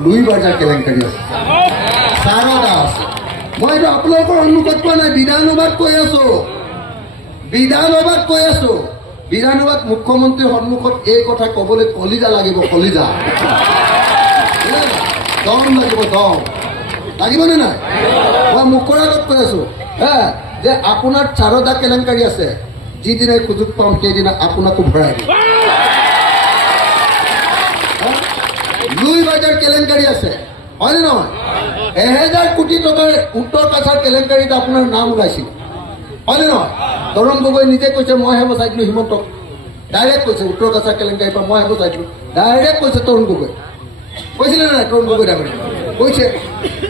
Louis বাজাৰ কেলেংকাৰী আছে, সাৰদা আছে। মই এইটো আপোনালোকৰ সন্মুখত কোৱা নাই, বিধানসভাত কৈ আছো, বিধানসভাত কৈ আছো। বিধানসভাত মুখ্যমন্ত্ৰীৰ সন্মুখত এই কথা কবলৈ কলিজা লাগিব, কলিজা দম লাগিব, দম লাগিবনে নাই? মই মুখৰ আগত কৈ আছো যে আপোনাৰ সাৰদা কেলেংকাৰী আছে, যিদিনাই সুযোগ পাম সেইদিনা আপোনাকো ভৰাই দিম। লুই বাজাৰ কেলেংকাৰী আছে, হয়নে নহয়? 1000 কোটি টকাৰ উত্তৰ কাছাৰ কেলেংকাৰীত আপোনাৰ নাম ওলাইছিল, হয়নে নহয়? তৰুণ গগৈ নিজে কৈছে মইহে বচাইছিলো হিমন্তক, ডাইৰেক্ট কৈছে উত্তৰ কাছাৰ কেলেংকাৰীৰ পৰা মইহে বচাইছিলো, ডাইৰেক্ট কৈছে তৰুণ গগৈ, কৈছিলে নাই? তৰুণ গগৈ ডাঙৰীয়া কৈছে।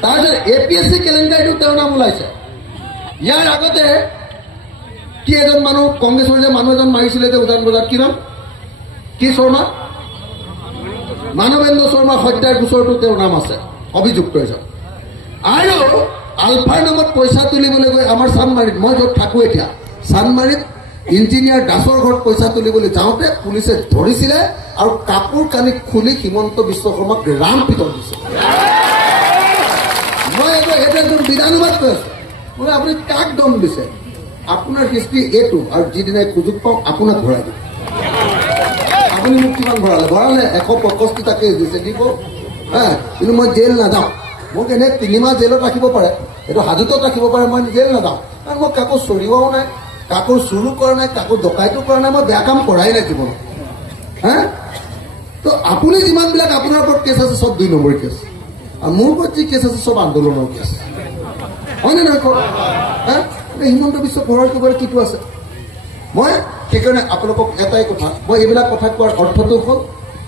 তাৰপিছত APSC কেলেংকাৰীটো তেওঁৰ নাম ওলাইছে। ইয়াৰ আগতে কি এজন মানুহ, কংগ্ৰেছৰ যে মানুহ এজন মাৰিছিলে যে উজান বজাৰত, কি নাম? কি শৰ্মা, মানৱেন্দ্ৰ শৰ্মা হত্যাৰ গোচৰটো তেওঁৰ নাম আছে, অভিযুক্ত এজন। আৰু আলফাৰ নামত পইচা তুলিবলৈ গৈ আমাৰ চানমাৰীত, মই য'ত থাকো এতিয়া, চানমাৰীত ইঞ্জিনিয়াৰ দাসৰ ঘৰত পইচা তুলিবলৈ যাওঁতে পুলিচে ধৰিছিলে আৰু কাপোৰ কানি খুলি হিমন্ত বিশ্ব শৰ্মাক ৰাম পিতন দিছে। মই এইটো একদম বিধানসভাত কৈ আছো, বোলে আপুনি কাক দম দিছে? আপোনাৰ হিষ্ট্ৰী এইটো, আৰু যিদিনাই সুযোগ পাওঁ আপোনাক ঘূৰাই দিম। আপুনি মোক কিমান ভৰালে? 165 কেছ দিছে, দিব। কিন্তু মই জেল নাযাওঁ, মোক এনে 3 মাহ জেলত ৰাখিব পাৰে, এইটো হাজতত ৰাখিব পাৰে, মই জেল নাযাওঁ। কাৰণ মই কাকো চৰিওৱাও নাই, কাকো চুৰু কৰা নাই, কাকো ডকাইতো কৰা নাই, মই বেয়া কাম কৰাই নাই জীৱনত। তো আপুনি যিমানবিলাক আপোনাৰ ওপৰত কেছ আছে চব 2 নম্বৰী কেছ, আৰু মোৰ ওপৰত যি কেছ আছে চব আন্দোলনৰ কেছ, হয়নে নহয় কওক? হিমন্ত বিশ্ব শৰ্মাৰ কিবা কিটো আছে? মই সেইকাৰণে আপোনালোকক এটাই কথা, মই এইবিলাক কথা কোৱাৰ অৰ্থটো হ'ল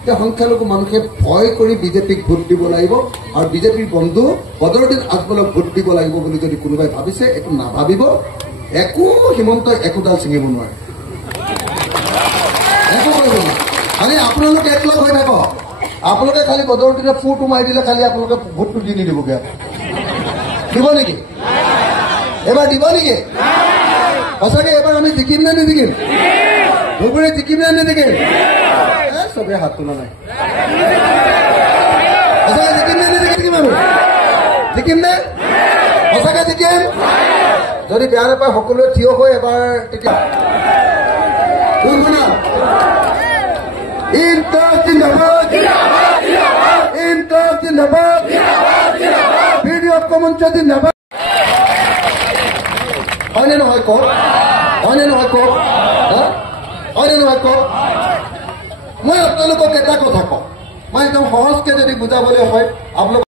যে সংখ্যালঘু মানুহে ভয় কৰি বিজেপিক ভোট দিব লাগিব, আৰু বিজেপিৰ বন্ধু বদৰুদ্দিন আজমলক ভোট দিব লাগিব বুলি যদি কোনোবাই ভাবিছে, এইটো নাভাবিব। একো হিমন্তই একোডাল ছিঙিব নোৱাৰে, একো কৰিব নোৱাৰে। খালি আপোনালোকে একলগ হৈ থাকক, আপোনালোকে খালি বদৰুদ্দিনে ফুৰটো মাৰি দিলে খালি আপোনালোকে ভোটটো দি নিদিবগৈ। দিব নেকি? এবাৰ দিব নেকি? সঁচাকে এবাৰ আমি জিকিম নে নিজিকিম? ধুবুৰী জিকিম নে নিজিকিম? চবে হাত তোলা নাই। সঁচাকে জিকিম নে নিজিকিম? আমি জিকিম নে? সঁচাকে জিকিম? যদি বেয়া নাপায় সকলোৱে থিয় হৈ এবাৰ তেতিয়া হয়নে নহয় কওক? হয়নে নহয় কওক? হয়নে নহয় কওক? মই আপোনালোকক এটা কথা কওঁ, মই একদম সহজকে যদি বুজাবলৈ হয়, আপোনালোক